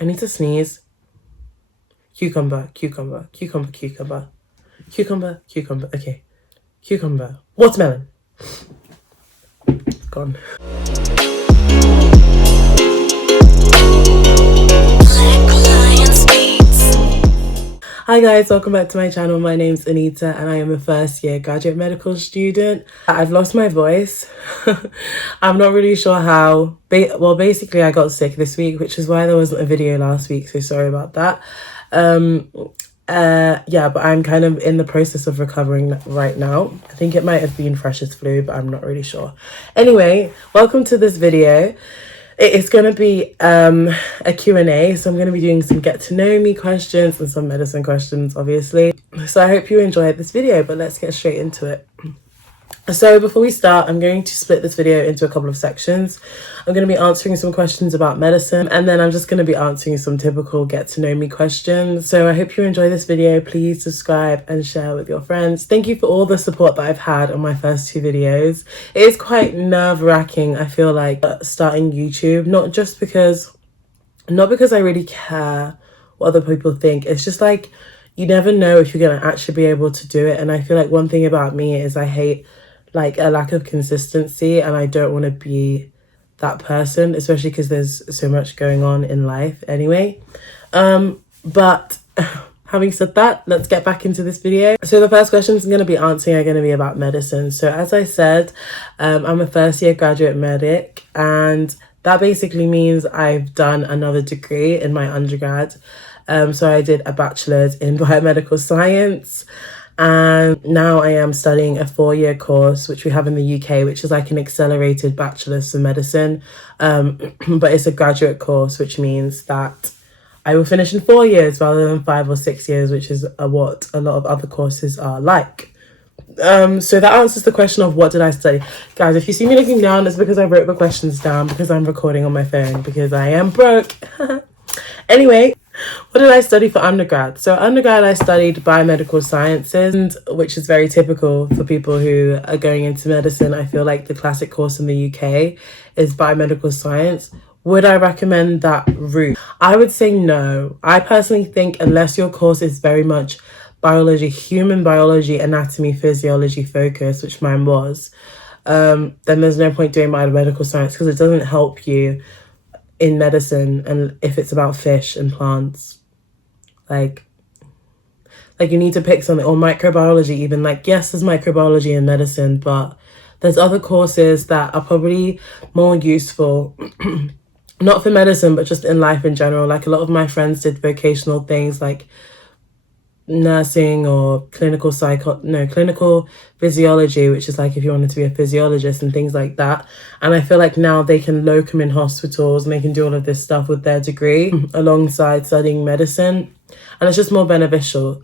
I need to sneeze. Cucumber, cucumber, cucumber, cucumber, cucumber, cucumber. Okay, cucumber, watermelon. Gone. Hi guys, welcome back to my channel. My name's Anita and I am a first year graduate medical student. I've lost my voice. I'm not really sure how. Well, basically I got sick this week, which is why there wasn't a video last week, so sorry about that. Yeah, but I'm kind of in the process of recovering right now. I think it might have been freshest flu, but I'm not really sure. Anyway, welcome to this video. It is going to be a Q&A, so I'm going to be doing some get to know me questions and some medicine questions, obviously. So I hope you enjoyed this video, but let's get straight into it. So before we start, I'm going to split this video into a couple of sections. I'm going to be answering some questions about medicine, and then I'm just going to be answering some typical get to know me questions. So I hope you enjoy this video. Please subscribe and share with your friends. Thank you for all the support that I've had on my first two videos. It is quite nerve-wracking, I feel like, starting YouTube, not because I really care what other people think. It's just like, you never know if you're going to actually be able to do it. And I feel like one thing about me is I hate like a lack of consistency, and I don't want to be that person, especially because there's so much going on in life anyway. But having said that, let's get back into this video. So the first questions I'm going to be answering are going to be about medicine. So as I said, I'm a first year graduate medic, and that basically means I've done another degree in my undergrad. So I did a bachelor's in biomedical science, and now I am studying a 4-year course, which we have in the UK, which is like an accelerated bachelor's of medicine. But it's a graduate course, which means that I will finish in 4 years rather than 5 or 6 years, which is what a lot of other courses are like. So that answers the question of what did I study. Guys, if you see me looking down, it's because I wrote the questions down, because I'm recording on my phone, because I am broke. Anyway, what did I study for undergrad? So undergrad, I studied biomedical sciences, which is very typical for people who are going into medicine. I feel like the classic course in the UK is biomedical science. Would I recommend that route? I would say no. I personally think unless your course is very much biology, human biology, anatomy, physiology focused, which mine was, then there's no point doing biomedical science, because it doesn't help you in medicine. And if it's about fish and plants, like you need to pick something, or microbiology even. Like, yes, there's microbiology in medicine, but there's other courses that are probably more useful not for medicine, but just in life in general. Like, a lot of my friends did vocational things like nursing or clinical physiology, which is like if you wanted to be a physiologist and things like that. And I feel like now they can locum in hospitals and they can do all of this stuff with their degree alongside studying medicine, and it's just more beneficial.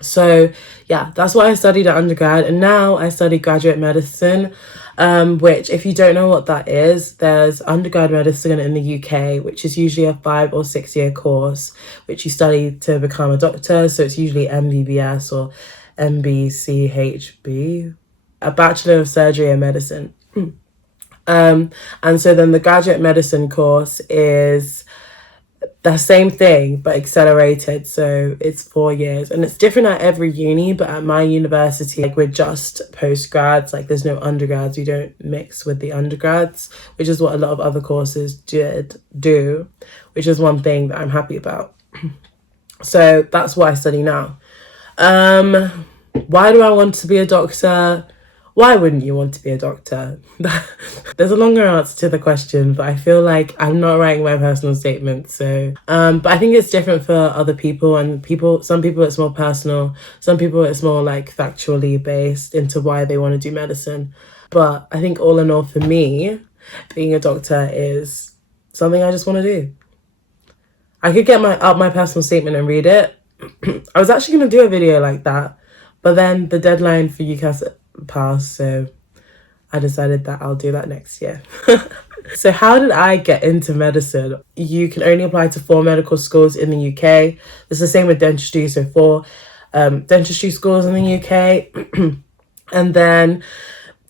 So yeah, that's what I studied at undergrad, and now I study graduate medicine, which, if you don't know what that is, there's undergrad medicine in the UK, which is usually a 5 or 6 year course, which you study to become a doctor. So it's usually MBBS or MBCHB, a Bachelor of Surgery and Medicine. And so then the graduate medicine course is the same thing but accelerated, so it's 4 years, and it's different at every uni. But at my university, like, we're just postgrads, like there's no undergrads, we don't mix with the undergrads, which is what a lot of other courses do, which is one thing that I'm happy about. So that's what I study now. Why do I want to be a doctor? Why wouldn't you want to be a doctor? There's a longer answer to the question, but I feel like I'm not writing my personal statement. So, but I think it's different for other people, and some people it's more personal. Some people it's more like factually based into why they want to do medicine. But I think all in all, for me, being a doctor is something I just want to do. I could get my personal statement and read it. I was actually going to do a video like that, but then the deadline for UCAS passed, so I decided that I'll do that next year. So how did I get into medicine? You can only apply to 4 medical schools in the UK. It's the same with dentistry, so 4 dentistry schools in the UK. And then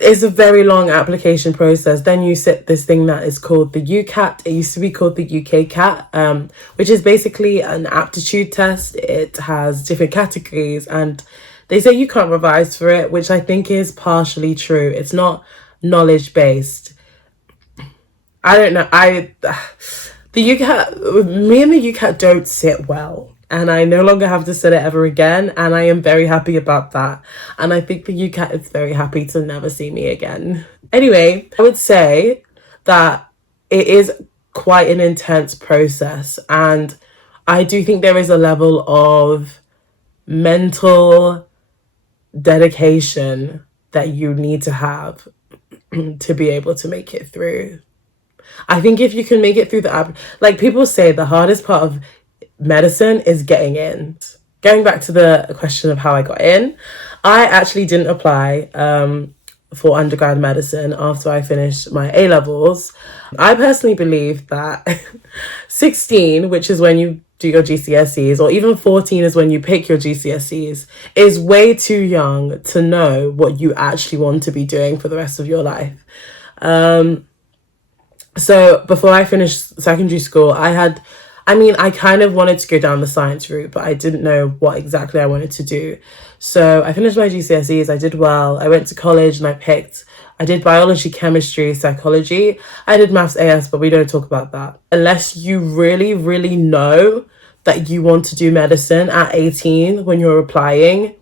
it's a very long application process. Then you sit this thing that is called the UCAT. It used to be called the UKCAT, which is basically an aptitude test. It has different categories, and they say you can't revise for it, which I think is partially true. It's not knowledge based. I don't know. The UCAT, me and the UCAT don't sit well. And I no longer have to sit it ever again. And I am very happy about that. And I think the UCAT is very happy to never see me again. Anyway, I would say that it is quite an intense process. And I do think there is a level of mental dedication that you need to have to be able to make it through. I think if you can make it through the app, like people say, the hardest part of medicine is getting in. Going back to the question of how I got in, I actually didn't apply for undergrad medicine after I finished my A-levels. I personally believe that 16, which is when you do your GCSEs, or even 14 is when you pick your GCSEs, is way too young to know what you actually want to be doing for the rest of your life. So before I finished secondary school, I kind of wanted to go down the science route, but I didn't know what exactly I wanted to do. So I finished my GCSEs, I did well. I went to college and I did biology, chemistry, psychology. I did maths AS, but we don't talk about that. Unless you really, really know that you want to do medicine at 18 when you're applying,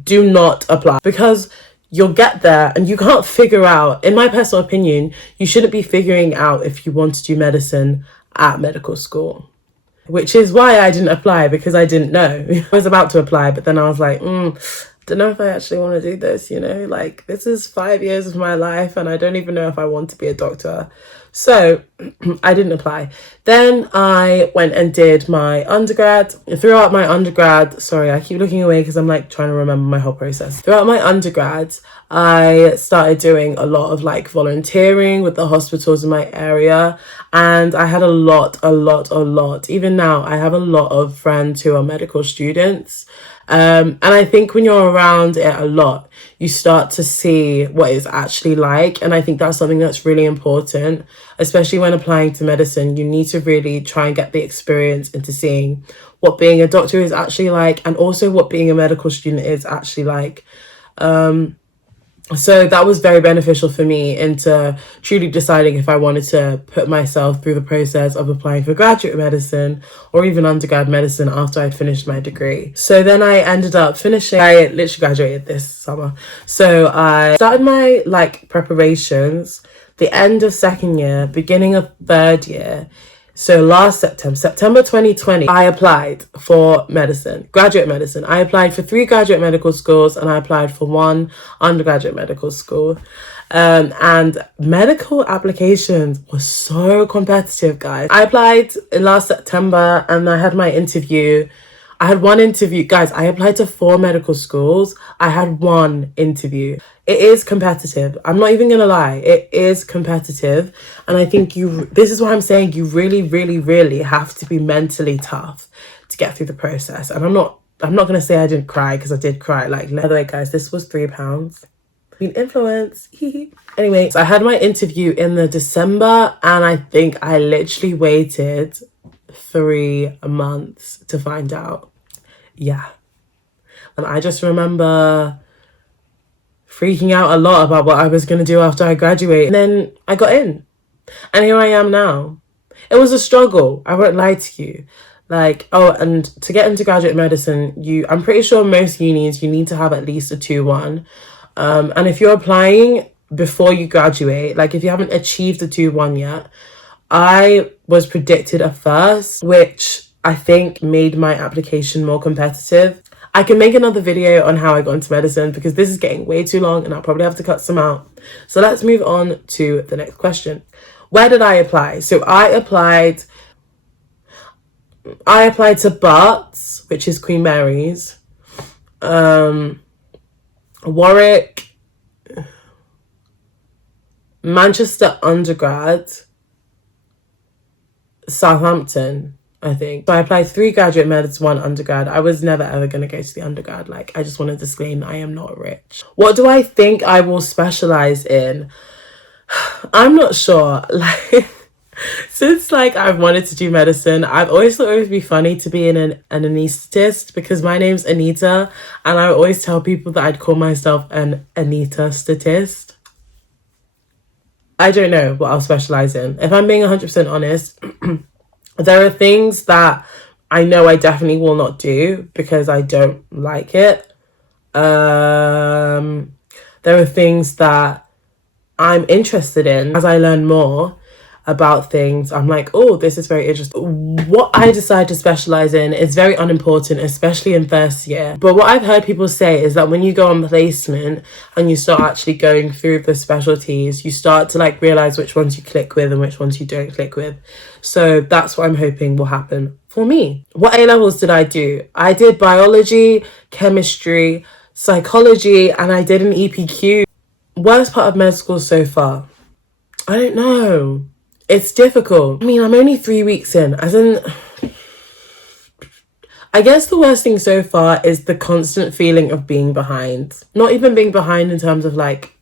do not apply, because you'll get there and you can't figure out, in my personal opinion, you shouldn't be figuring out if you want to do medicine at medical school, which is why I didn't apply, because I didn't know. I was about to apply, but then I was like, don't know if I actually want to do this, like this is 5 years of my life and I don't even know if I want to be a doctor. So I didn't apply. Then I went and did my undergrad. Throughout my undergrad, sorry, I keep looking away because I'm like trying to remember my whole process. Throughout my undergrad, I started doing a lot of like volunteering with the hospitals in my area. And I had a lot. Even now, I have a lot of friends who are medical students. And I think when you're around it a lot, you start to see what it's actually like. And I think that's something that's really important, especially when applying to medicine. You need to really try and get the experience into seeing what being a doctor is actually like, and also what being a medical student is actually like. So that was very beneficial for me into truly deciding if I wanted to put myself through the process of applying for graduate medicine or even undergrad medicine after I'd finished my degree. So then I ended up finishing, I literally graduated this summer. So I started my preparations the end of second year, beginning of third year. So last September 2020, I applied for graduate medicine. I applied for 3 graduate medical schools and I applied for 1 undergraduate medical school. And medical applications were so competitive, guys. I applied in last September and I had my interview. I had 1 interview. Guys, I applied to 4 medical schools. I had 1 interview. It is competitive. I'm not even going to lie. It is competitive. And I think this is what I'm saying. You really, really, really have to be mentally tough to get through the process. And I'm not going to say I didn't cry, because I did cry. By the way, guys, this was £3. Influence. Anyway, so I had my interview in the December, and I think I literally waited 3 months to find out. Yeah. And I just remember freaking out a lot about what I was going to do after I graduated. And then I got in. And here I am now. It was a struggle. I won't lie to you. And to get into graduate medicine, I'm pretty sure most unis, you need to have at least a 2-1. And if you're applying before you graduate, if you haven't achieved a 2-1 yet, I was predicted a first, which I think made my application more competitive. I can make another video on how I got into medicine, because this is getting way too long and I'll probably have to cut some out. So let's move on to the next question. Where did I apply? So I applied to Barts, which is Queen Mary's, Warwick, Manchester undergrad, Southampton, I think. So I applied 3 graduate meds, 1 undergrad. I was never ever going to go to the undergrad. Like, I just want to disclaim I am not rich. What do I think I will specialise in? I'm not sure. Like, since like I've wanted to do medicine, I've always thought it would be funny to be an anaesthetist, because my name's Anita, and I always tell people that I'd call myself an Anita statist. I don't know what I'll specialise in. If I'm being 100% honest, there are things that I know I definitely will not do because I don't like it. There are things that I'm interested in. As I learn more about things, I'm like, oh, this is very interesting. What I decide to specialise in is very unimportant, especially in first year. But what I've heard people say is that when you go on placement and you start actually going through the specialties, you start to like realise which ones you click with and which ones you don't click with. So that's what I'm hoping will happen for me. What A-levels did I do? I did biology, chemistry, psychology, and I did an EPQ. Worst part of med school so far? I don't know. It's difficult. I mean, I'm only 3 weeks in, as in, I guess the worst thing so far is the constant feeling of being behind. Not even being behind in terms of like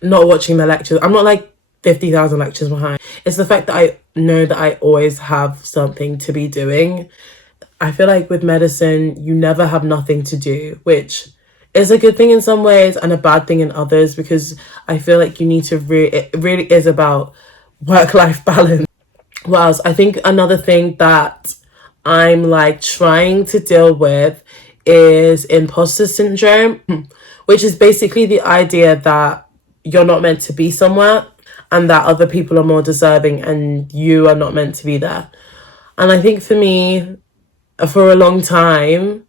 not watching the lectures. I'm not like 50,000 lectures behind. It's the fact that I know that I always have something to be doing. I feel like with medicine, you never have nothing to do, which is a good thing in some ways and a bad thing in others, because I feel like you need to it really is about work-life balance. What else? I think another thing that I'm like trying to deal with is imposter syndrome, which is basically the idea that you're not meant to be somewhere and that other people are more deserving and you are not meant to be there. And I think for me, for a long time,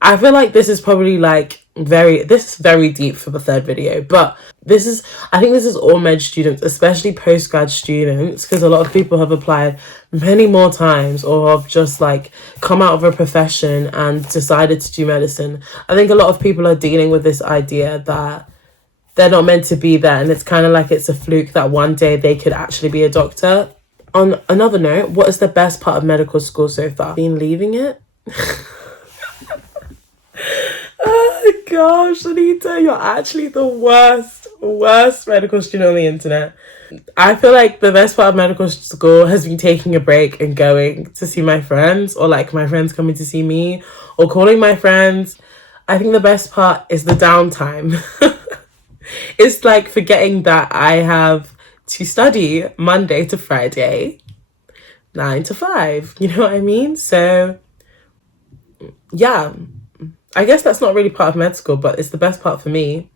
I feel like this is probably like this is very deep for the third video, but I think this is all med students, especially post-grad students, because a lot of people have applied many more times or have just like come out of a profession and decided to do medicine. I think a lot of people are dealing with this idea that they're not meant to be there, and it's kind of like it's a fluke that one day they could actually be a doctor. On another note, what is the best part of medical school so far? Been leaving it? Oh gosh, Anita, you're actually the worst medical student on the internet. I feel like the best part of medical school has been taking a break and going to see my friends, or like my friends coming to see me, or calling my friends. I think the best part is the downtime. It's like forgetting that I have to study Monday to Friday, 9 to 5. You know what I mean? So yeah, I guess that's not really part of med school, but it's the best part for me.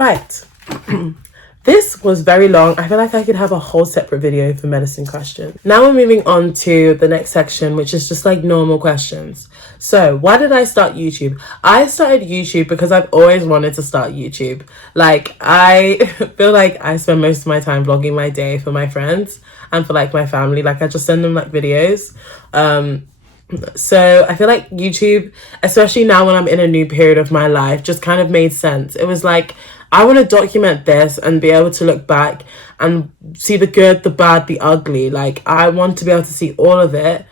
Right. This was very long. I feel like I could have a whole separate video for medicine questions. Now we're moving on to the next section, which is just like normal questions. So why did I start YouTube? I started YouTube because I've always wanted to start YouTube. Like, I feel like I spend most of my time vlogging my day for my friends and for like my family. Like, I just send them like videos. So I feel like YouTube, especially now when I'm in a new period of my life, just kind of made sense. It was like, I want to document this and be able to look back and see the good, the bad, the ugly. Like, I want to be able to see all of it,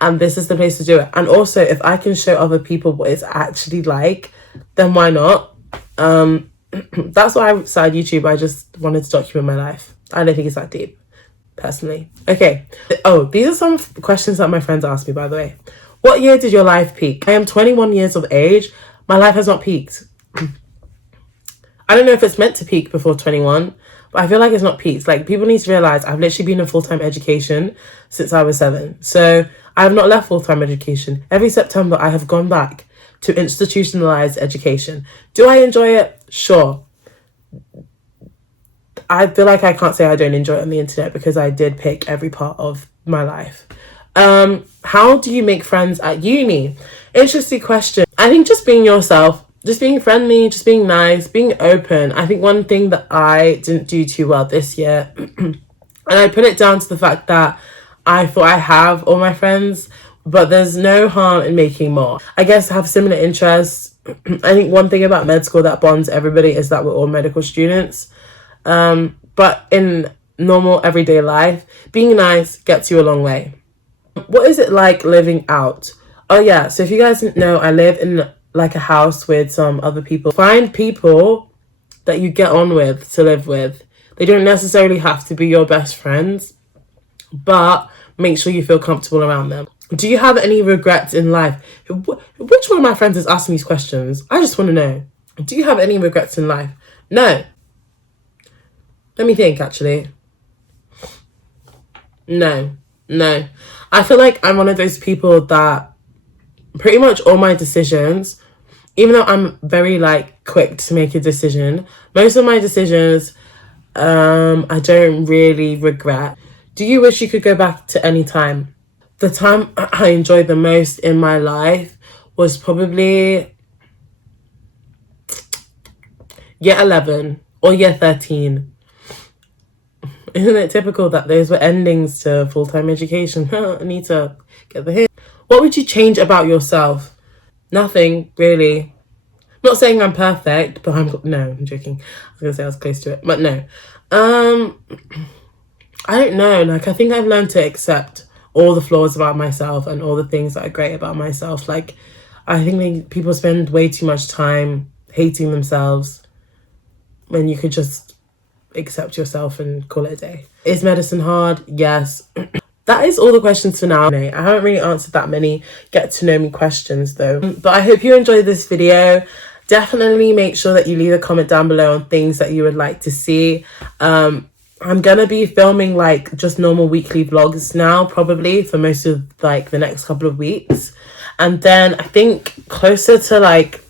and this is the place to do it. And also, if I can show other people what it's actually like, then why not? That's why I started YouTube. I just wanted to document my life. I don't think it's that deep, personally. Okay. Oh, these are some questions that my friends asked me, by the way. What year did your life peak? I am 21 years of age. My life has not peaked. I don't know if it's meant to peak before 21, but I feel like it's not peaked. Like, people need to realise I've literally been in full-time education since I was 7. So I have not left full-time education. Every September, I have gone back to institutionalised education. Do I enjoy it? Sure. I feel like I can't say I don't enjoy it on the internet because I did pick every part of my life. How do you make friends at uni? Interesting question. I think just being yourself, just being friendly, just being nice, being open. I think one thing that I didn't do too well this year, and I put it down to the fact that I thought I have all my friends, but there's no harm in making more. I guess have similar interests. I think one thing about med school that bonds everybody is that we're all medical students. But in normal everyday life, being nice gets you a long way. What is it like living out? Oh yeah, so if you guys didn't know, I live in like a house with some other people. Find people that you get on with to live with. They don't necessarily have to be your best friends, but make sure you feel comfortable around them. Do you have any regrets in life? Which one of my friends is asking these questions? I just want to know. Do you have any regrets in life? No. Let me think, actually. No. I feel like I'm one of those people that pretty much all my decisions, even though I'm very like quick to make a decision, most of my decisions I don't really regret. Do you wish you could go back to any time? The time I enjoyed the most in my life was probably year 11 or year 13. Isn't it typical that those were endings to full-time education? Anita, get the hint. What would you change about yourself? Nothing, really. Not saying I'm perfect, but I'm joking. I was gonna say I was close to it, but no. I don't know. Like, I think I've learned to accept all the flaws about myself and all the things that are great about myself. Like, I think people spend way too much time hating themselves when you could just accept yourself and call it a day. Is medicine hard? Yes. That is all the questions for now. I haven't really answered that many get to know me questions though. But I hope you enjoyed this video. Definitely make sure that you leave a comment down below on things that you would like to see. I'm gonna be filming like just normal weekly vlogs now, probably for most of like the next couple of weeks. And then I think closer to like,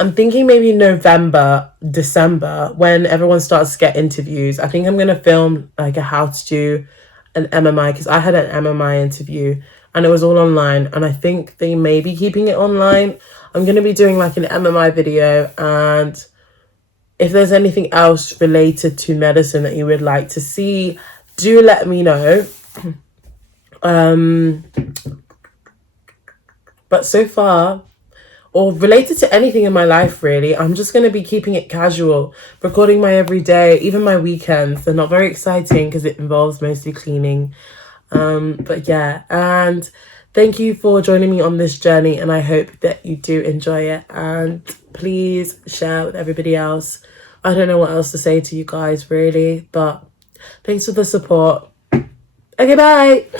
I'm thinking maybe November, December, when everyone starts to get interviews. I think I'm going to film like a how to do an MMI, because I had an MMI interview and it was all online. And I think they may be keeping it online. I'm going to be doing like an MMI video. And if there's anything else related to medicine that you would like to see, do let me know. But so far, or related to anything in my life really, I'm just going to be keeping it casual, recording my everyday, even my weekends. They're not very exciting because it involves mostly cleaning. But yeah, and thank you for joining me on this journey, and I hope that you do enjoy it, and please share with everybody else. I don't know what else to say to you guys really, but thanks for the support. Okay, bye.